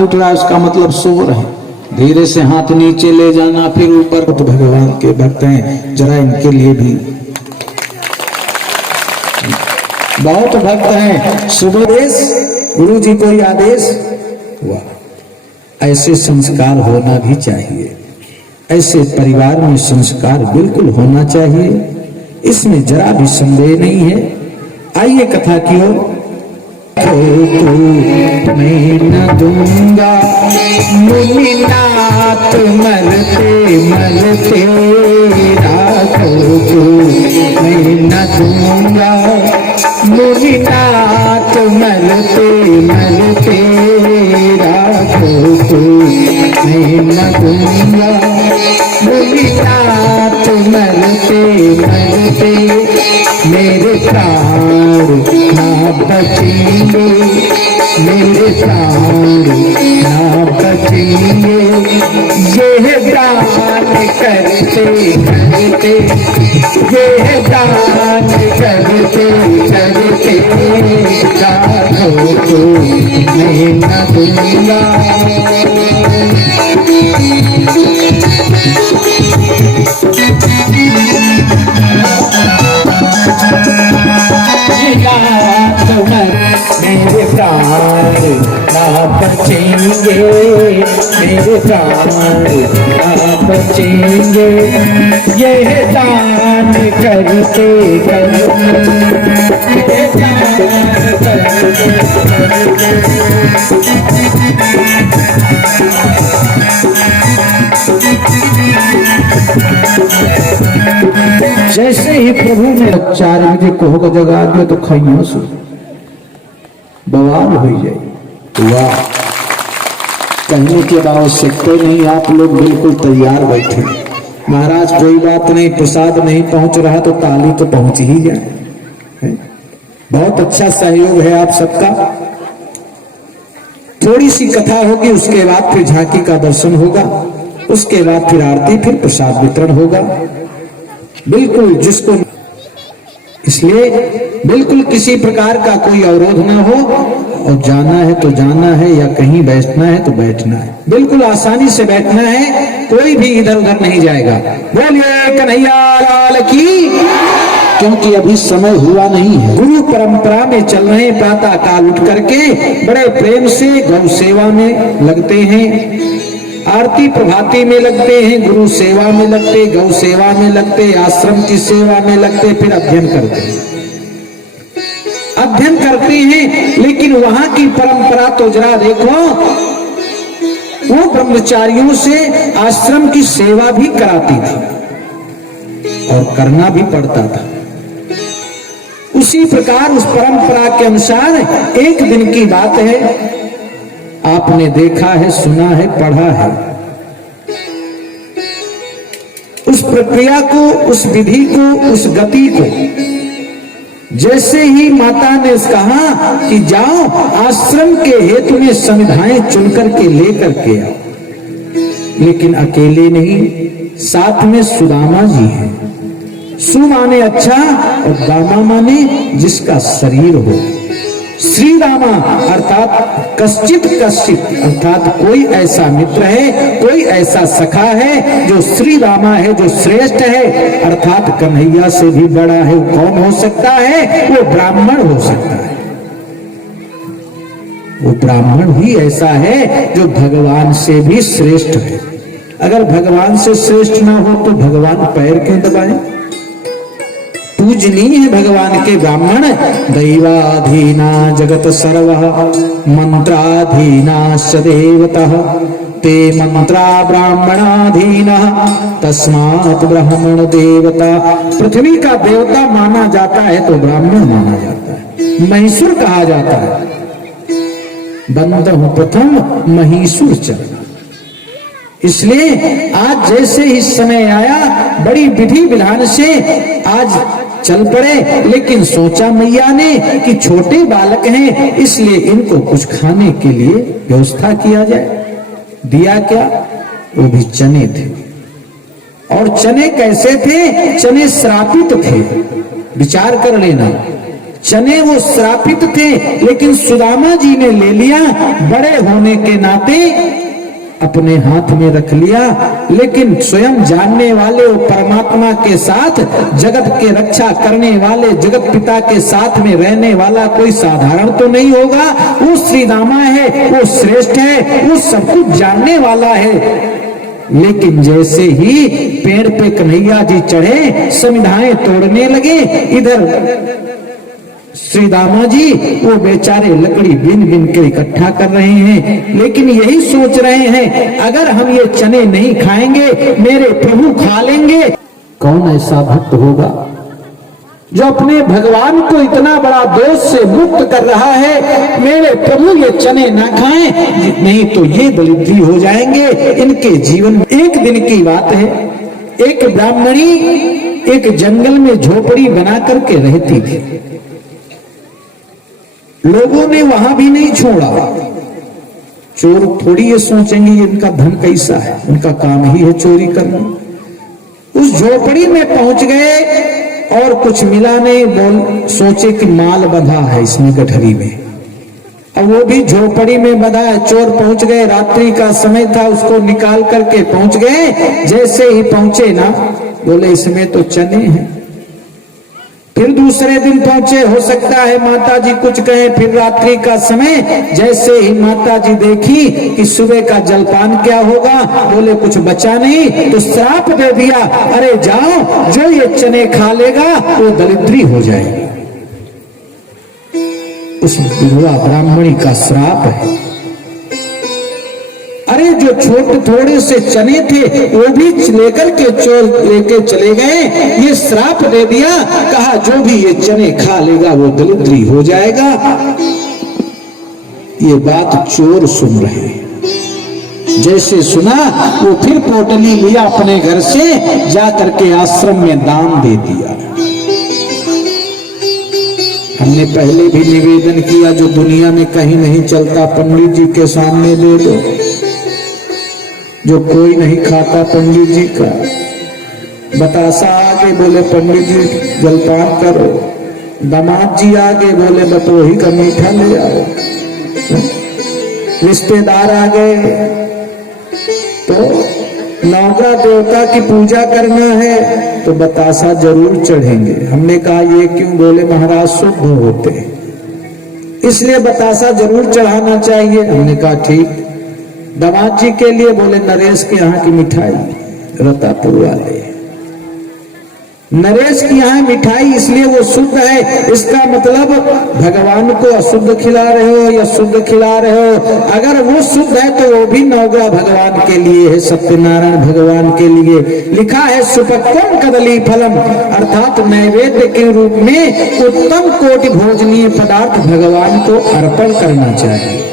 नहीं उठ रहा है उसका मतलब सो रहे। धीरे से हाथ नीचे ले जाना फिर ऊपर। तो भगवान के भक्त हैं, जरा इनके लिए भी बहुत भक्त हैं। सुबह गुरु जी को ही आदेश हुआ। ऐसे संस्कार होना भी चाहिए, ऐसे परिवार में संस्कार बिल्कुल होना चाहिए, इसमें जरा भी संदेह नहीं है। आइए कथा की ओर। मैं न दूंगा मुनिनाथ मरते मरते राखो को, मैं न दूंगा मुनिनाथ मरते मरते राखो को, मैं न दूंगा मुनिनाथ मरते मरते मेरे प्राण ना बचेंगे, मेरे प्राण ना बचेंगे। ये दान करते करते, ये दान करते करते राखो को मैं न दूंगा। मेरे प्राण ना बचेंगे, मेरे प्राण ना बचेंगे। ये दान करते करते, जैसे ही प्रभु ने 4 बजे कोह जगा दिया तो खइयों से बवाल हो जाए। वाह, कहने की आवश्यकता नहीं, आप लोग बिल्कुल तैयार बैठे। महाराज कोई बात नहीं, प्रसाद नहीं पहुंच रहा तो ताली तो पहुंच ही जाए। बहुत अच्छा सहयोग है आप सबका। थोड़ी सी कथा होगी, उसके बाद फिर झांकी का दर्शन होगा, उसके बाद फिर आरती, फिर प्रसाद वितरण होगा। बिल्कुल जिसको, इसलिए बिल्कुल किसी प्रकार का कोई अवरोध ना हो, और जाना है तो जाना है, या कहीं बैठना है तो बैठना है, बिल्कुल आसानी से बैठना है, कोई भी इधर उधर नहीं जाएगा। बोलिए कन्हैया लाल की, क्योंकि अभी समय हुआ नहीं है। गुरु परंपरा में चल रहे, प्रातः काल उठ करके बड़े प्रेम से गौ सेवा में लगते हैं, आरती प्रभाती में लगते हैं, गुरु सेवा में लगते, गौ सेवा में लगते, आश्रम की सेवा में लगते, फिर अध्ययन करते हैं। अध्ययन करते हैं, लेकिन वहां की परंपरा तो जरा देखो, वो ब्रह्मचारियों से आश्रम की सेवा भी कराती थी और करना भी पड़ता था। उसी प्रकार उस परंपरा के अनुसार एक दिन की बात है, आपने देखा है, सुना है, पढ़ा है, उस प्रक्रिया को, उस विधि को, उस गति को। जैसे ही माता ने कहा कि जाओ आश्रम के हेतु में संविधाएं चुन करके लेकर के आओ, लेकिन अकेले नहीं, साथ में सुदामा जी हैं। सु माने अच्छा और दामा माने जिसका शरीर हो। श्री रामा अर्थात कश्चित कश्चित, अर्थात कोई ऐसा मित्र है, कोई ऐसा सखा है जो श्री रामा है, जो श्रेष्ठ है, अर्थात कन्हैया से भी बड़ा है। वो कौन हो सकता है? वो ब्राह्मण हो सकता है। वो ब्राह्मण ही ऐसा है जो भगवान से भी श्रेष्ठ है। अगर भगवान से श्रेष्ठ ना हो तो भगवान पैर क्यों दबाए? पूजनीय है भगवान के ब्राह्मण। दैवाधीना जगत सर्वः मंत्राधीनाश्च देवतः, ते मंत्रा ब्राह्मणाधीनः तस्मात् ब्राह्मण देवता। पृथ्वी का देवता माना जाता है तो ब्राह्मण माना जाता है, महिषुर कहा जाता है। बंदहु प्रथम महिषुर चरण। इसलिए आज जैसे ही समय आया, बड़ी विधि विधान से आज चल पड़े, लेकिन सोचा मैया ने कि छोटे बालक हैं, इसलिए इनको कुछ खाने के लिए व्यवस्था किया जाए। दिया क्या? वो भी चने थे। और चने कैसे थे? चने श्रापित थे। विचार कर लेना, चने वो श्रापित थे, लेकिन सुदामा जी ने ले लिया, बड़े होने के नाते अपने हाथ में रख लिया। लेकिन स्वयं जानने वाले वो परमात्मा के साथ, जगत के रक्षा करने वाले जगत पिता के साथ में रहने वाला कोई साधारण तो नहीं होगा। वो श्री रामा है, वो श्रेष्ठ है, वो सब कुछ जानने वाला है। लेकिन जैसे ही पेड़ पे कन्हैया जी चढ़े, समिधाएं तोड़ने लगे, इधर श्री दामा जी वो बेचारे लकड़ी बिन बिन के इकट्ठा कर रहे हैं, लेकिन यही सोच रहे हैं अगर हम ये चने नहीं खाएंगे मेरे प्रभु खा लेंगे। कौन ऐसा भक्त होगा जो अपने भगवान को इतना बड़ा दोष से मुक्त कर रहा है, मेरे प्रभु ये चने ना खाएं, नहीं तो ये दरिद्री हो जाएंगे इनके जीवन। एक दिन की बात है, एक ब्राह्मणी एक जंगल में झोपड़ी बना करके रहती थी। लोगों ने वहां भी नहीं छोड़ा। चोर थोड़ी ये सोचेंगे इनका धन कैसा है, उनका काम ही है चोरी करना। उस झोपड़ी में पहुंच गए और कुछ मिला नहीं, बोल सोचे कि माल बंधा है इसमें गठरी में। अब वो भी झोपड़ी में बंधा है। चोर पहुंच गए, रात्रि का समय था, उसको निकाल करके पहुंच गए। जैसे ही पहुंचे ना, बोले इसमें तो चने हैं। फिर दूसरे दिन पहुंचे, हो सकता है माता जी कुछ कहे। फिर रात्रि का समय, जैसे ही माता जी देखी कि सुबह का जलपान क्या होगा, बोले कुछ बचा नहीं, तो श्राप दे दिया, अरे जाओ जो ये चने खा लेगा वो दरिद्री हो जाएगी। उस विधवा ब्राह्मणी का श्राप है। अरे जो छोटे थोड़े से चने थे वो भी लेकर के चोर लेके चले गए, ये श्राप दे दिया, कहा जो भी ये चने खा लेगा वो दरिद्री हो जाएगा। ये बात चोर सुन रहे, जैसे सुना वो फिर पोटली लिया अपने घर से, जा करके आश्रम में दान दे दिया। हमने पहले भी निवेदन किया, जो दुनिया में कहीं नहीं चलता पंडित जी के सामने दे दो। जो कोई नहीं खाता पंडित जी का बतासा आगे, बोले पंडित जी जलपान करो। दामाद जी आगे, बोले बटोही का मीठा ले आओ। रिश्तेदार आ गए तो नवग्रह देवता की पूजा करना है तो बतासा जरूर चढ़ेंगे। हमने कहा ये क्यों? बोले महाराज शुद्ध होते इसलिए बतासा जरूर चढ़ाना चाहिए। हमने कहा ठीक। दामाद जी के लिए बोले नरेश के यहाँ की मिठाई, रतापुर वाले नरेश की यहाँ मिठाई, इसलिए वो शुद्ध है। इसका मतलब भगवान को अशुद्ध खिला रहे हो या शुद्ध खिला रहे हो। अगर वो शुद्ध है तो वो भी नवग्रह भगवान के लिए है, सत्यनारायण भगवान के लिए। लिखा है सुपक्वम कदली फलम, अर्थात नैवेद्य के रूप में उत्तम कोटि भोजनीय पदार्थ भगवान को अर्पण करना चाहिए।